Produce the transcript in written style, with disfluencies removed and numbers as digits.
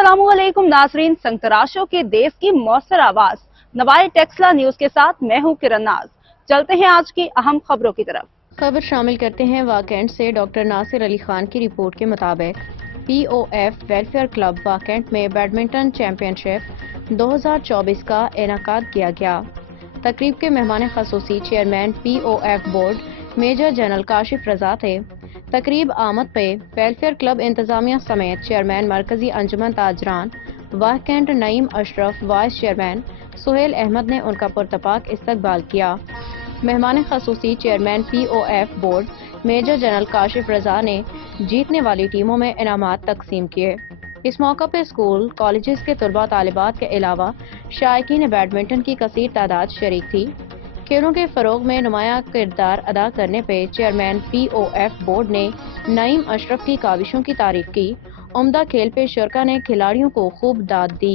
अस्सलामुअलैकुम नाजरीन, संतराशों के देश की मौसर आवाज नवाए टेक्सला न्यूज के साथ मैं हूं किरण नाज। चलते हैं आज की अहम खबरों की तरफ। खबर शामिल करते हैं वाकैंट से। डॉक्टर नासिर अली खान की रिपोर्ट के मुताबिक POF वेलफेयर क्लब वाकैंट में बैडमिंटन चैंपियनशिप 2024 का इनेकाद किया गया। तकरीब के मेहमान खसूसी chairman POF board major general Kashif Raza थे। तकरीब आमद पे वेलफेयर क्लब इंतजामिया समेत चेयरमैन मरकजी अंजुमन ताजरान वाकैंट नईम अशरफ, वाइस चेयरमैन सुहेल अहमद ने उनका पुरतपाक इस्तकबाल किया। मेहमान खसूसी chairman POF board major general Kashif Raza ने जीतने वाली टीमों में इनामात तकसीम किए। इस मौका पर स्कूल कॉलेजेस के तलबा तालिबात के अलावा शायकीन बैडमिंटन की कसीर तादाद शरीक थी। खेलों के फरोग में नुमाया किरदार अदा करने पे चेयरमैन POF बोर्ड ने नईम अशरफ की काविशों की तारीफ की। उम्दा खेल पे शुरका ने खिलाड़ियों को खूब दाद दी।